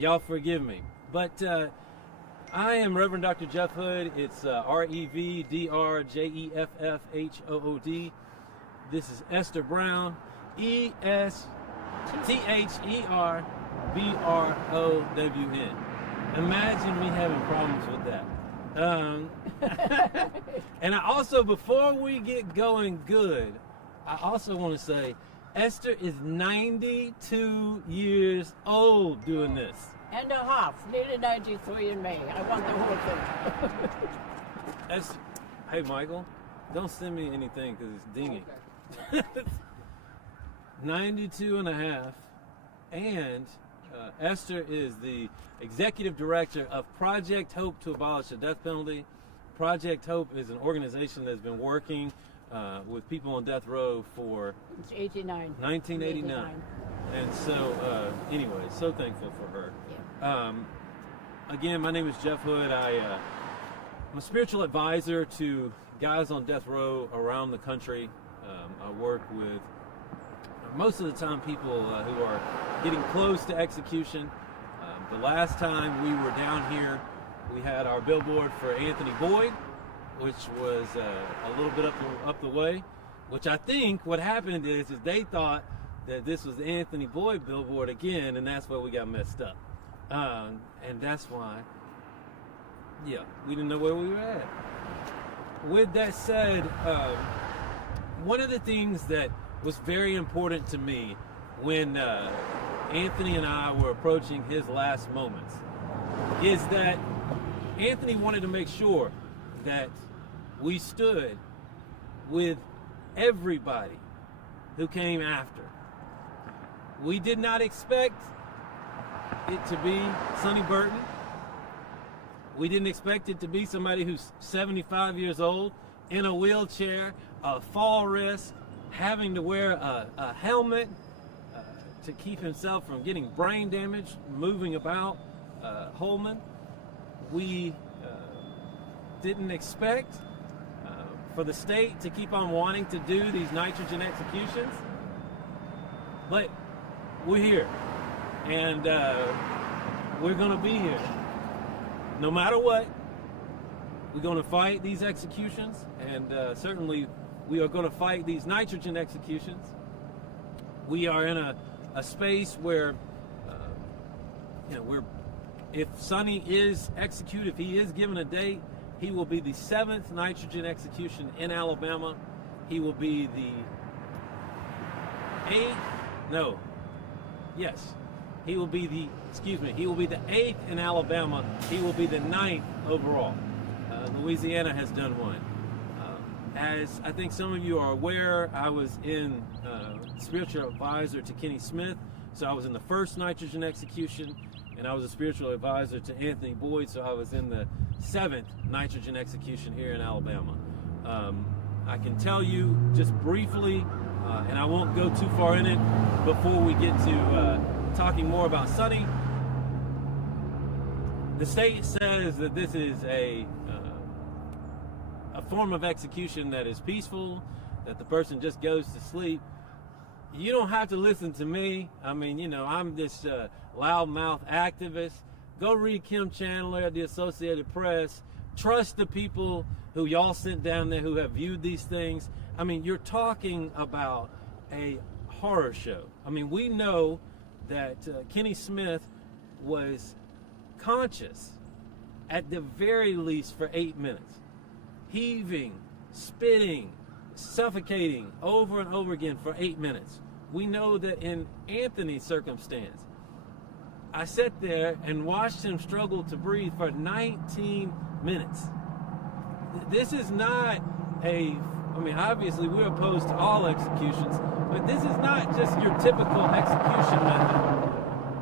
Y'all forgive me. But I am Reverend Dr. Jeff Hood. It's RevDrJeffHood. This is Esther Brown, ESTHERBROWN. Imagine me having problems with that. And I also, before we get going good, I also want to say Esther is 92 years old doing this. And a half, nearly 93 in May. I want the whole thing. Hey, Michael, don't send me anything because it's dinging. Okay. 92 and a half. And Esther is the executive director of Project Hope to abolish the death penalty. Project Hope is an organization that's been working with people on death row for 1989. And so, anyway, so thankful for her. Yeah. Again, my name is Jeff Hood. I'm a spiritual advisor to guys on death row around the country. I work with most of the time people who are getting close to execution. The last time we were down here, we had our billboard for Anthony Boyd, which was a little bit up the way, which I think what happened is they thought that this was the Anthony Boyd billboard again, and that's why we got messed up. And that's why, yeah, we didn't know where we were at. With that said, one of the things that was very important to me when Anthony and I were approaching his last moments is that Anthony wanted to make sure that we stood with everybody who came after. We did not expect it to be Sonny Burton. We didn't expect it to be somebody who's 75 years old, in a wheelchair, a fall risk, having to wear a helmet to keep himself from getting brain damage, moving about Holman. We didn't expect for the state to keep on wanting to do these nitrogen executions, but we're here, and we're going to be here. No matter what, we're going to fight these executions, and certainly we are going to fight these nitrogen executions. We are in a space where, if Sonny is executed, if he is given a date, he will be the 7th nitrogen execution in Alabama. He will be the 8th, he will be the 8th in Alabama. He will be the 9th overall. Louisiana has done one. As I think some of you are aware, I was in spiritual advisor to Kenny Smith, so I was in the first nitrogen execution, and I was a spiritual advisor to Anthony Boyd, so I was in the 7th nitrogen execution here in Alabama. I can tell you just briefly, and I won't go too far in it before we get to talking more about Sonny. The state says that this is a form of execution that is peaceful, that the person just goes to sleep. You don't have to listen to me. I mean, I'm this loudmouth activist. Go read Kim Chandler at the Associated Press. Trust the people who y'all sent down there who have viewed these things. I mean, you're talking about a horror show. I mean, we know that Kenny Smith was conscious at the very least for 8 minutes. Heaving, spitting, suffocating over and over again for 8 minutes. We know that in Anthony's circumstance, I sat there and watched him struggle to breathe for 19 minutes. This is not obviously we're opposed to all executions, but this is not just your typical execution method.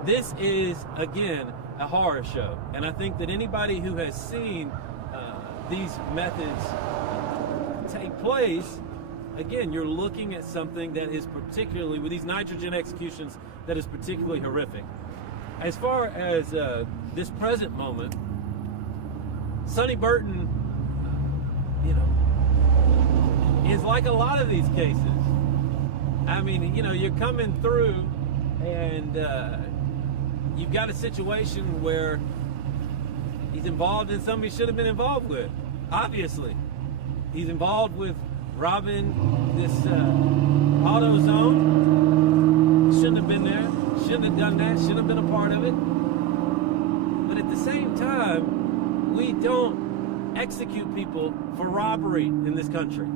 This is, again, a horror show. And I think that anybody who has seen these methods take place, again, you're looking at something that is particularly, with these nitrogen executions, that is particularly horrific. As far as this present moment, Sonny Burton, is like a lot of these cases. I mean, you're coming through and you've got a situation where he's involved in something he should have been involved with. Obviously, he's involved with robbing this auto zone. Shouldn't have been there. Shouldn't have done that. Shouldn't have been a part of it. But at the same time, we don't execute people for robbery in this country.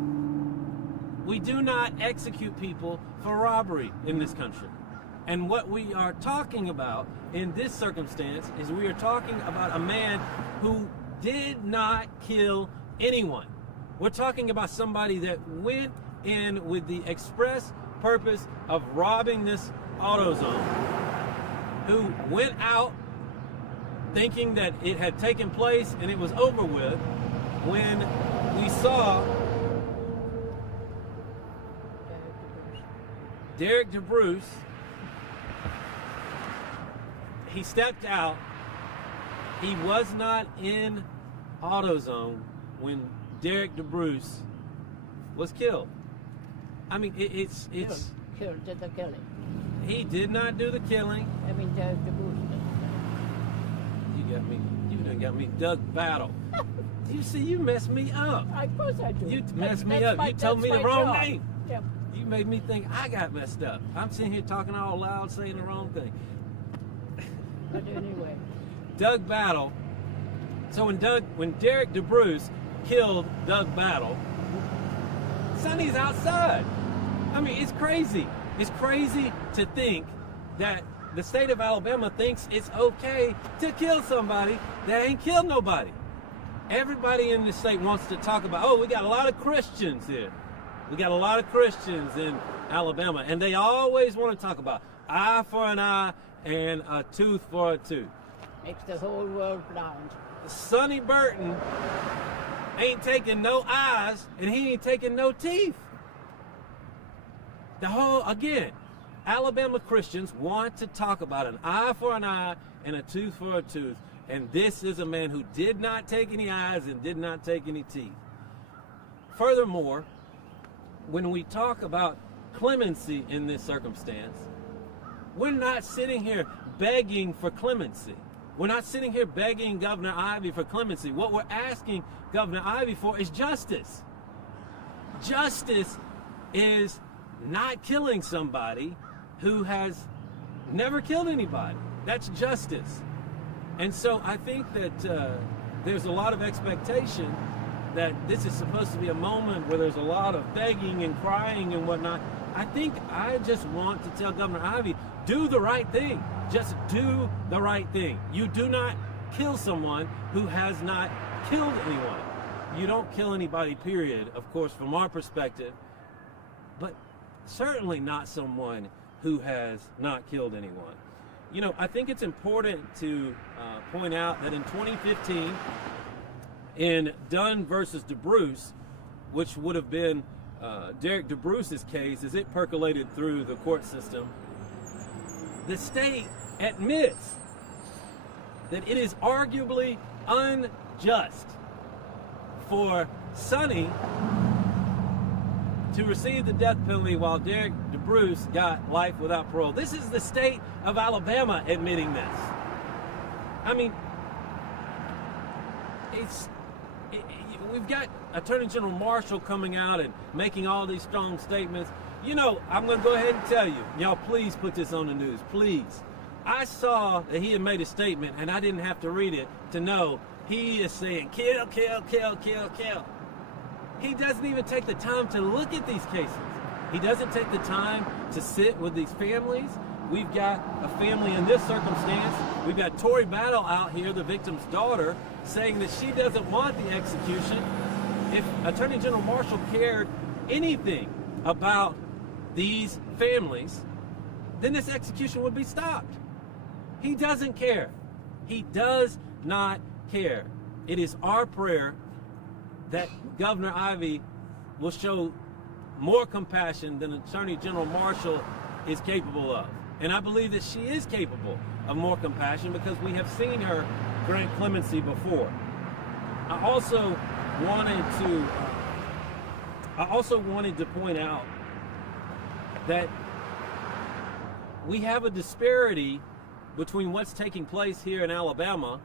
We do not execute people for robbery in this country. And what we are talking about in this circumstance is we are talking about a man who did not kill anyone. We're talking about somebody that went in with the express purpose of robbing this AutoZone, who went out thinking that it had taken place and it was over with, when we saw Derek DeBruce. He stepped out. He was not in AutoZone when Derek DeBruce was killed. I mean, it's Killed, did the killing. He did not do the killing. I mean, Derek DeBruce did. You done got me Doug Battle. You see, you messed me up. Of course I do. You messed me up. You told me the wrong name. Yep. You made me think I got messed up. I'm sitting here talking all loud, saying the wrong thing. But anyway. Doug Battle. So when Derek DeBruce killed Doug Battle, Sonny's outside. I mean, it's crazy. It's crazy to think that the state of Alabama thinks it's okay to kill somebody that ain't killed nobody. Everybody in the state wants to talk about, oh, we got a lot of Christians here. We got a lot of Christians in Alabama, and they always want to talk about eye for an eye and a tooth for a tooth. Makes the whole world blind. Sonny Burton ain't taking no eyes, and he ain't taking no teeth. Again, Alabama Christians want to talk about an eye for an eye and a tooth for a tooth, and this is a man who did not take any eyes and did not take any teeth. Furthermore, when we talk about clemency in this circumstance, we're not sitting here begging for clemency. We're not sitting here begging Governor Ivey for clemency. What we're asking Governor Ivey for is justice. Justice is not killing somebody who has never killed anybody. That's justice. And so I think that there's a lot of expectation that this is supposed to be a moment where there's a lot of begging and crying and whatnot. I just want to tell Governor Ivey, do the right thing. Just do the right thing. You do not kill someone who has not killed anyone. You don't kill anybody, period, of course, from our perspective, but certainly not someone who has not killed anyone. You know, I think it's important to point out that in 2015, in Dunn versus DeBruce, which would have been Derek DeBruce's case as it percolated through the court system, the state admits that it is arguably unjust for Sonny to receive the death penalty while Derek DeBruce got life without parole. This is the state of Alabama admitting this. I mean, we've got Attorney General Marshall coming out and making all these strong statements. You know, I'm going to go ahead and tell you, y'all please put this on the news, please. I saw that he had made a statement, and I didn't have to read it to know he is saying kill, kill, kill, kill, kill. He doesn't even take the time to look at these cases. He doesn't take the time to sit with these families. We've got a family in this circumstance. We've got Tori Battle out here, the victim's daughter, saying that she doesn't want the execution. If Attorney General Marshall cared anything about these families, then this execution would be stopped. He doesn't care. He does not care. It is our prayer that Governor Ivey will show more compassion than Attorney General Marshall is capable of. And I believe that she is capable of more compassion because we have seen her grant clemency before. I also wanted to point out that we have a disparity between what's taking place here in Alabama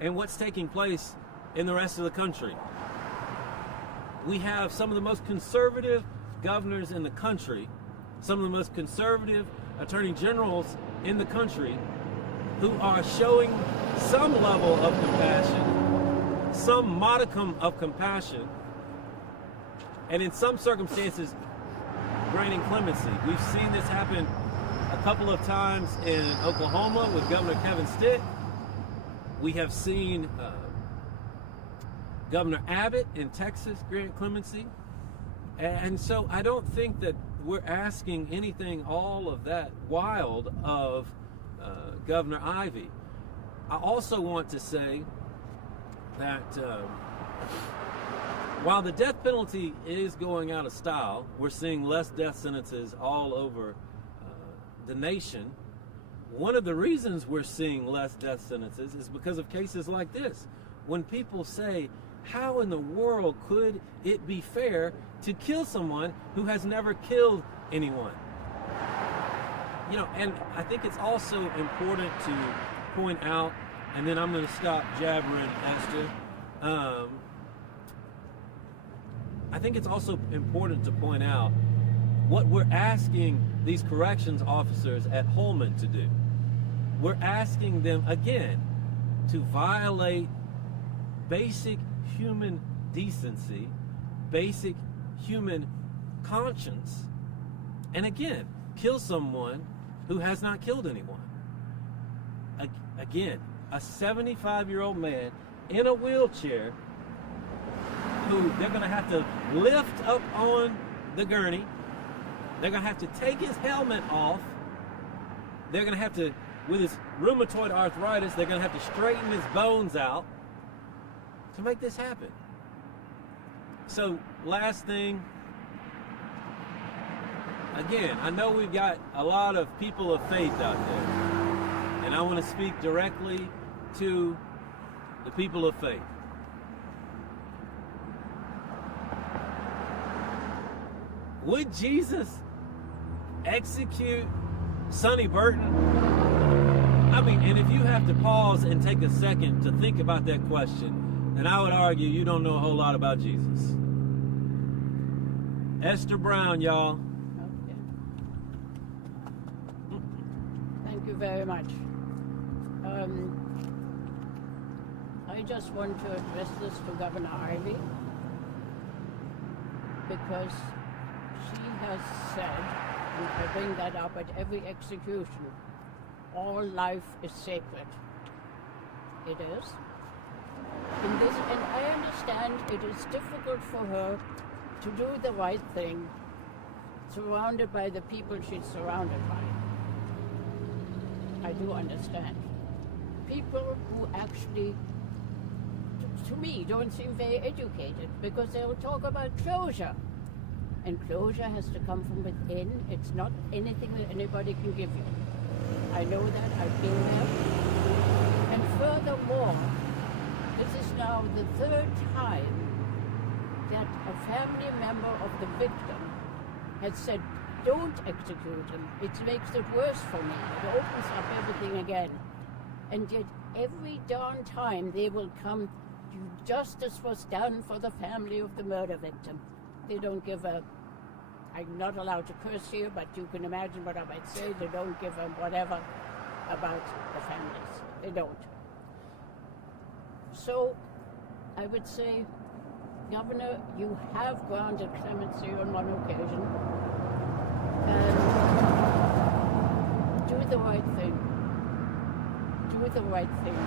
and what's taking place in the rest of the country. We have some of the most conservative governors in the country, some of the most conservative attorney generals in the country who are showing some level of compassion, some modicum of compassion, and in some circumstances, granting clemency. We've seen this happen a couple of times in Oklahoma with Governor Kevin Stitt. We have seen Governor Abbott in Texas grant clemency. And so I don't think that we're asking anything all of that wild of Governor Ivey. I also want to say that while the death penalty is going out of style, we're seeing less death sentences all over the nation. One of the reasons we're seeing less death sentences is because of cases like this. When people say, how in the world could it be fair to kill someone who has never killed anyone? You know, and I think it's also important to point out, and then I'm going to stop jabbering, Esther. I think it's also important to point out what we're asking these corrections officers at Holman to do. We're asking them, again, to violate basic human decency, basic human conscience, and again, kill someone who has not killed anyone. Again, a 75-year-old man in a wheelchair who they're going to have to lift up on the gurney. They're going to have to take his helmet off. They're going to have to, with his rheumatoid arthritis, they're going to have to straighten his bones out to make this happen. So, last thing, again, I know we've got a lot of people of faith out there, and I want to speak directly to the people of faith. Would Jesus execute Sonny Burton? I mean, and if you have to pause and take a second to think about that question, then I would argue you don't know a whole lot about Jesus. Esther Brown, y'all. Okay. Thank you very much. I just want to address this to Governor Ivey because she has said, and I bring that up at every execution, all life is sacred. It is. In this, and I understand it is difficult for her to do the right thing, surrounded by the people she's surrounded by. I do understand. People who actually, to me, don't seem very educated because they will talk about closure. And closure has to come from within. It's not anything that anybody can give you. I know that. I've been there. And furthermore, this is now the third time that a family member of the victim has said, don't execute him. It makes it worse for me. It opens up everything again. And yet every darn time they will come, justice was done for the family of the murder victim. They don't give a, I'm not allowed to curse here, but you can imagine what I might say. They don't give a whatever about the families. They don't. So I would say, Governor, you have granted clemency on one occasion. And do the right thing. Do the right thing.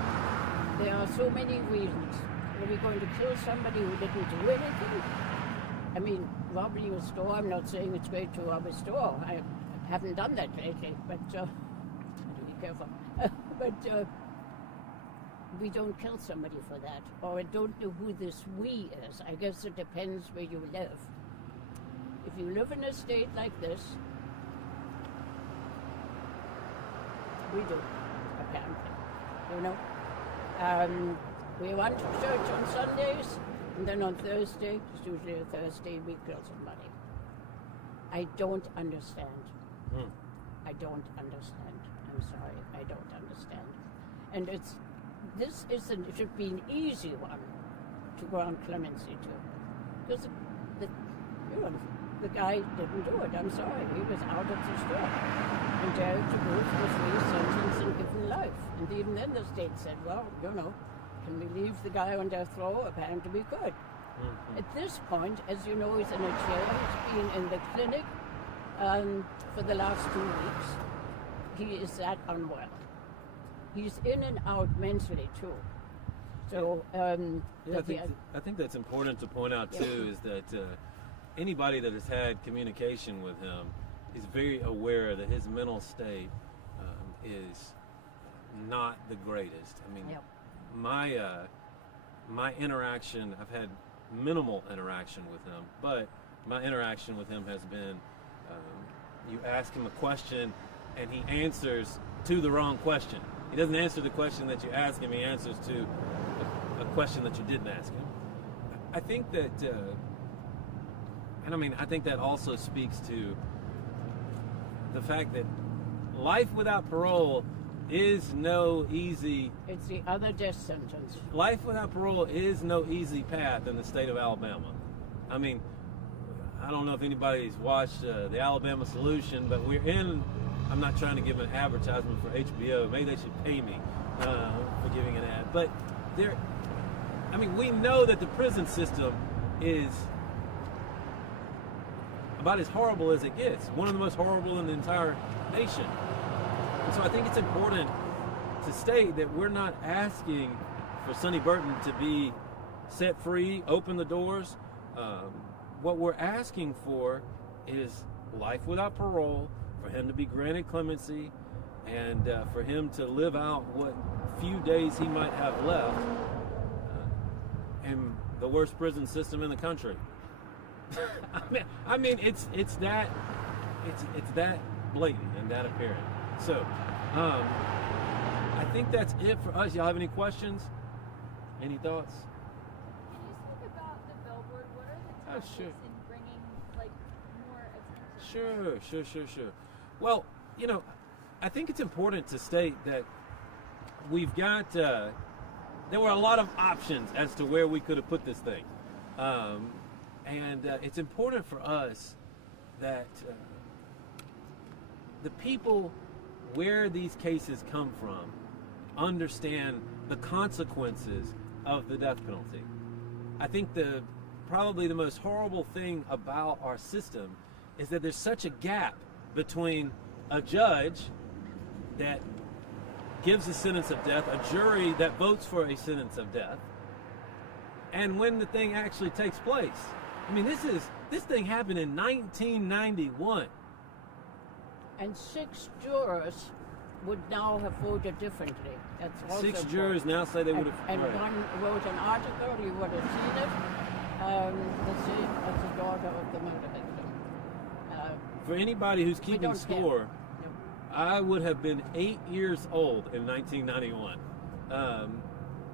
There are so many reasons. Are we going to kill somebody who didn't do anything? I mean, robbing a store, I'm not saying it's great to rob a store. I haven't done that lately, but be careful. But we don't kill somebody for that. Or I don't know who this we is. I guess it depends where you live. If you live in a state like this, we do, apparently, you know. We went to church on Sundays, and then on Thursday, it's usually a Thursday, we kill somebody. I don't understand. I don't understand. I'm sorry, I don't understand. And it should be an easy one to grant clemency to. Because the guy didn't do it, I'm sorry, he was out of the store. And Derek DeBruce was re-sentenced and given life. And even then the state said, well, can we leave the guy on death row? Apparently we could. Mm-hmm. At this point, as you know, he's in a chair. He's been in the clinic for the last 2 weeks. He is that unwell. He's in and out mentally too. So I think that's important to point out too, is that anybody that has had communication with him is very aware that his mental state is not the greatest. I mean, my interaction, I've had minimal interaction with him, but my interaction with him has been, you ask him a question and he answers to the wrong question. He doesn't answer the question that you ask him, he answers to a question that you didn't ask him. I think that, I think that also speaks to the fact that life without parole is no easy... It's the other death sentence. Life without parole is no easy path in the state of Alabama. I mean, I don't know if anybody's watched the Alabama Solution, but we're in... I'm not trying to give an advertisement for HBO. Maybe they should pay me for giving an ad. But we know that the prison system is about as horrible as it gets. One of the most horrible in the entire nation. And so I think it's important to state that we're not asking for Sonny Burton to be set free, open the doors. What we're asking for is life without parole, for him to be granted clemency, and for him to live out what few days he might have left in the worst prison system in the country. It's that blatant and that apparent. So, I think that's it for us. Y'all have any questions? Any thoughts? Can you speak about the billboard? What are the tactics in bringing more attention? Sure. Well, I think it's important to state that we've got, there were a lot of options as to where we could have put this thing. And it's important for us that the people where these cases come from understand the consequences of the death penalty. I think probably the most horrible thing about our system is that there's such a gap between a judge that gives a sentence of death, a jury that votes for a sentence of death, and when the thing actually takes place. This thing happened in 1991. And 6 jurors would now have voted differently. That's also 6 jurors now say they would have... And one wrote an article, you would have seen it, as the daughter of the murder victim. For anybody who's keeping score, I would have been 8 years old in 1991.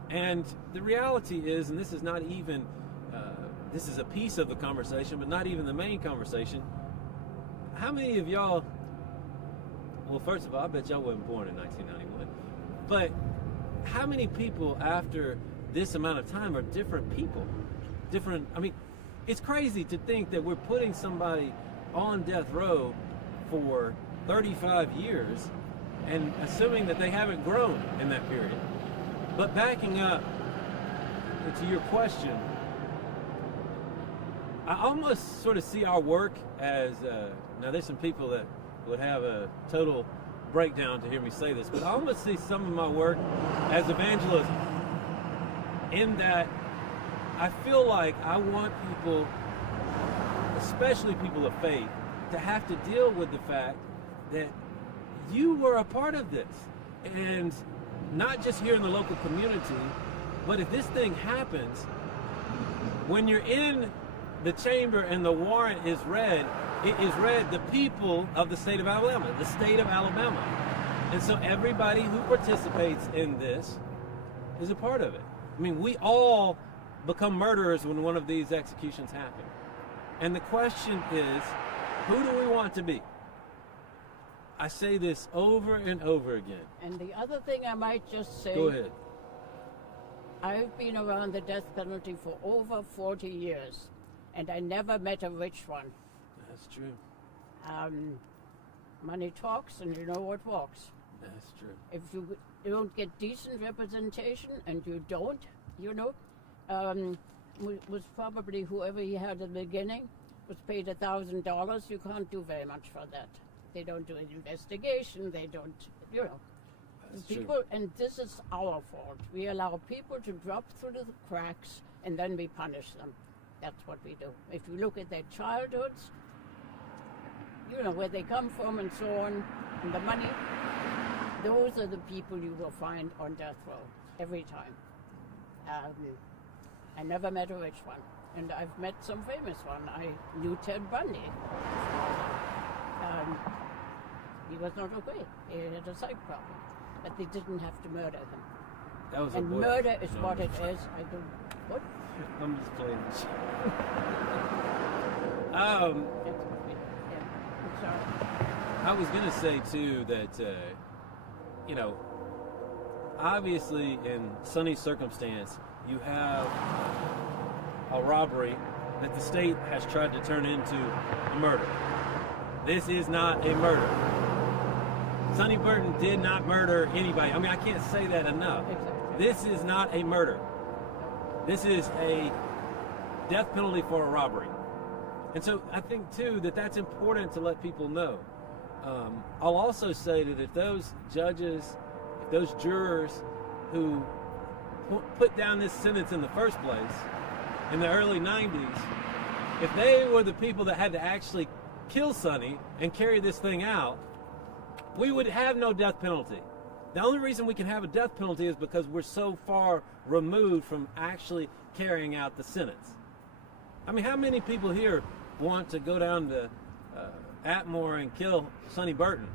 And the reality is, and this is not even... this is a piece of the conversation, but not even the main conversation. How many of y'all... Well, first of all, I bet y'all wasn't born in 1991. But how many people after this amount of time are different people? It's crazy to think that we're putting somebody on death row for 35 years and assuming that they haven't grown in that period. But backing up to your question, I almost sort of see our work as, now there's some people that would have a total breakdown to hear me say this, but I almost see some of my work as evangelism, in that I feel like I want people, especially people of faith, to have to deal with the fact that you were a part of this, and not just here in the local community, but if this thing happens, when you're in the chamber and the warrant is read, it is read the people of the state of Alabama, the state of Alabama. And so everybody who participates in this is a part of it. We all become murderers when one of these executions happen. And the question is, who do we want to be? I say this over and over again. And the other thing I might just say. Go ahead. I've been around the death penalty for over 40 years, and I never met a rich one. That's true. Money talks, and you know what walks. That's true. If you don't get decent representation, and you don't, was probably whoever he had at the beginning was paid $1,000. You can't do very much for that. They don't do an investigation. They don't, That's people, true. and this is our fault. We allow people to drop through the cracks, and then we punish them. That's what we do. If you look at their childhoods, where they come from and so on, and the money, those are the people you will find on death row every time. I never met a rich one, and I've met some famous one. I knew Ted Bundy. He was not okay. He had a psych problem, but they didn't have to murder him. That was And a boy. murder is No, what it is. I don't. What? I'm just playing this. That's what we. Yeah. I'm sorry. I was gonna say too that obviously in Sonny's circumstance, you have a robbery that the state has tried to turn into a murder. This is not a murder. Sonny Burton did not murder anybody. I mean, I can't say that enough. Exactly. This is not a murder. This is a death penalty for a robbery. And so I think, too, that that's important to let people know. I'll also say that if those judges, if those jurors who put down this sentence in the first place in the early 90s, if they were the people that had to actually kill Sonny and carry this thing out, we would have no death penalty. The only reason we can have a death penalty is because we're so far removed from actually carrying out the sentence. I mean, how many people here want to go down to Atmore and kill Sonny Burton?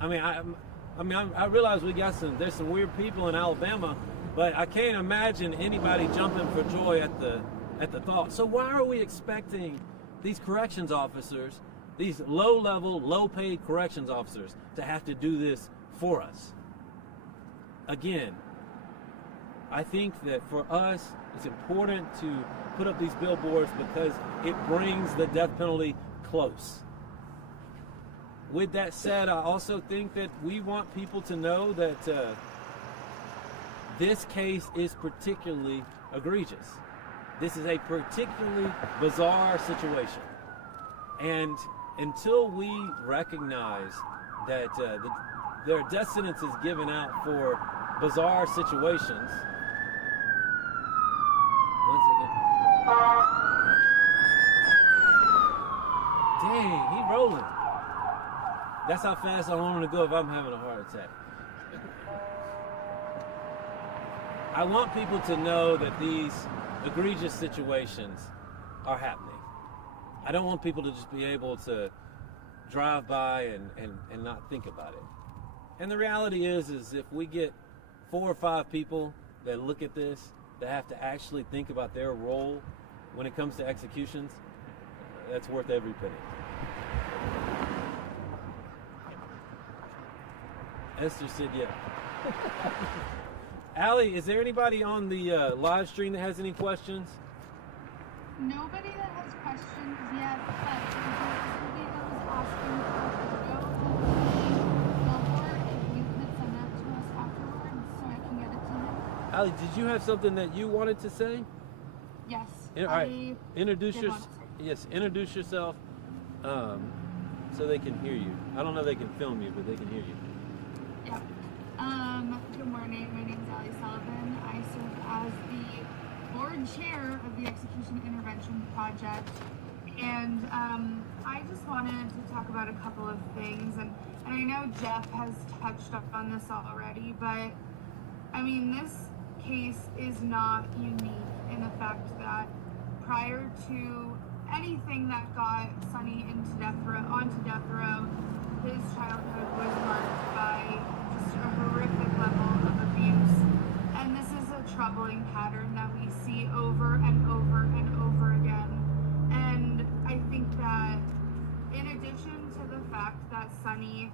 I mean, I realize there's some weird people in Alabama, but I can't imagine anybody jumping for joy at the thought. So why are we expecting these corrections officers, these low-level, low-paid corrections officers, to have to do this for us? Again, I think that for us, it's important to put up these billboards because it brings the death penalty close. With that said, I also think that we want people to know that this case is particularly egregious. This is a particularly bizarre situation. And until we recognize that there are death sentences given out for bizarre situations. One second. Dang, he rolling. That's how fast I want him to go if I'm having a heart attack. I want people to know that these egregious situations are happening. I don't want people to just be able to drive by and not think about it. And the reality is if we get 4 or 5 people that look at this, that have to actually think about their role when it comes to executions, that's worth every penny. Esther said yeah. Allie, is there anybody on the live stream that has any questions? Nobody that has questions yet, but there's somebody that was asking for the billboard. If you could send that to us afterwards so I can get it to him. Allie, did you have something that you wanted to say? Yes. All right. Introduce did want to say. Yes, introduce yourself so they can hear you. I don't know if they can film you, but they can hear you. Yep. Good morning. My name is Allie Sullivan. I serve as the board chair of the Execution Intervention Project. And I just wanted to talk about a couple of things. And I know Jeff has touched on this already, but I mean, this case is not unique in the fact that prior to anything that got Sonny onto death row, his childhood was marked by just a horrific level of abuse. And this is a troubling pattern that we see over and over and over again. And I think that in addition to the fact that Sonny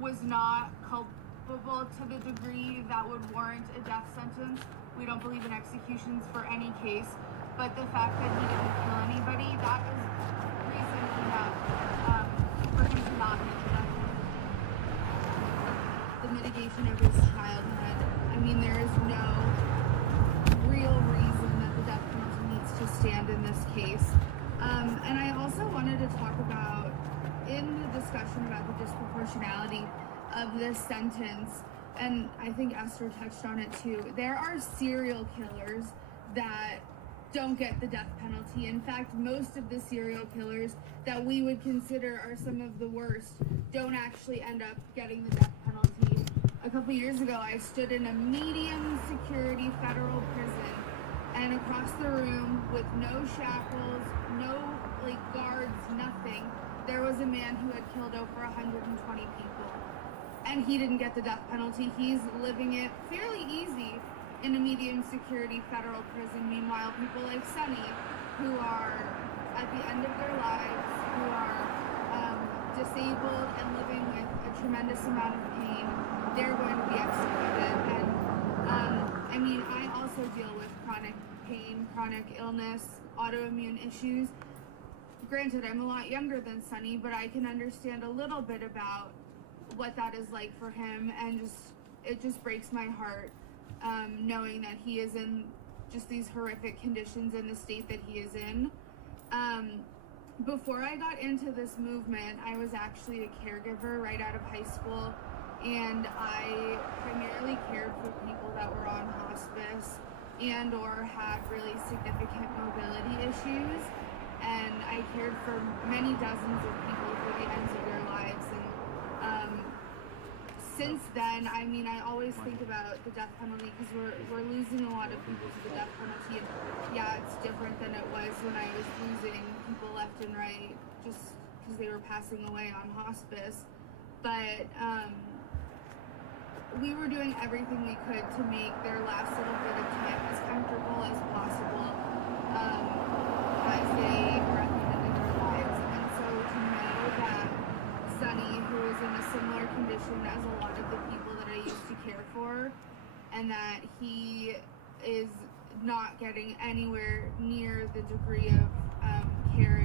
was not culpable to the degree that would warrant a death sentence. We don't believe in executions for any case, but the fact that he didn't kill anybody, that is reason enough for him to not get the death penalty. The mitigation of his childhood. I mean, there is no real reason that the death penalty needs to stand in this case. And I also wanted to talk about, in the discussion about the disproportionality of this sentence, and I think Esther touched on it too, there are serial killers that don't get the death penalty. In fact, most of the serial killers that we would consider are some of the worst don't actually end up getting the death penalty. A couple years ago, I stood in a medium security federal prison, and across the room with no shackles, no guards, nothing, there was a man who had killed over 120 people. And he didn't get the death penalty. He's living it fairly easy in a medium security federal prison. Meanwhile, people like Sonny, who are at the end of their lives, who are disabled and living with a tremendous amount of pain, they're going to be executed. And I mean, I also deal with chronic pain, chronic illness, autoimmune issues. Granted, I'm a lot younger than Sonny, but I can understand a little bit about what that is like for him, and it just breaks my heart knowing that he is in just these horrific conditions in the state that he is in. Before I got into this movement, I was actually a caregiver right out of high school, and I primarily cared for people that were on hospice and or had really significant mobility issues, and I cared for many dozens of people through the ends of their lives. And since then, I mean, I always think about the death penalty because we're losing a lot of people to the death penalty. And yeah, it's different than it was when I was losing people left and right just because they were passing away on hospice. But we were doing everything we could to make their last little bit of time as comfortable as possible as they were at the end of their lives. And so to know that Sonny, who is in a similar condition as a lot of the people that I used to care for, and that he is not getting anywhere near the degree of care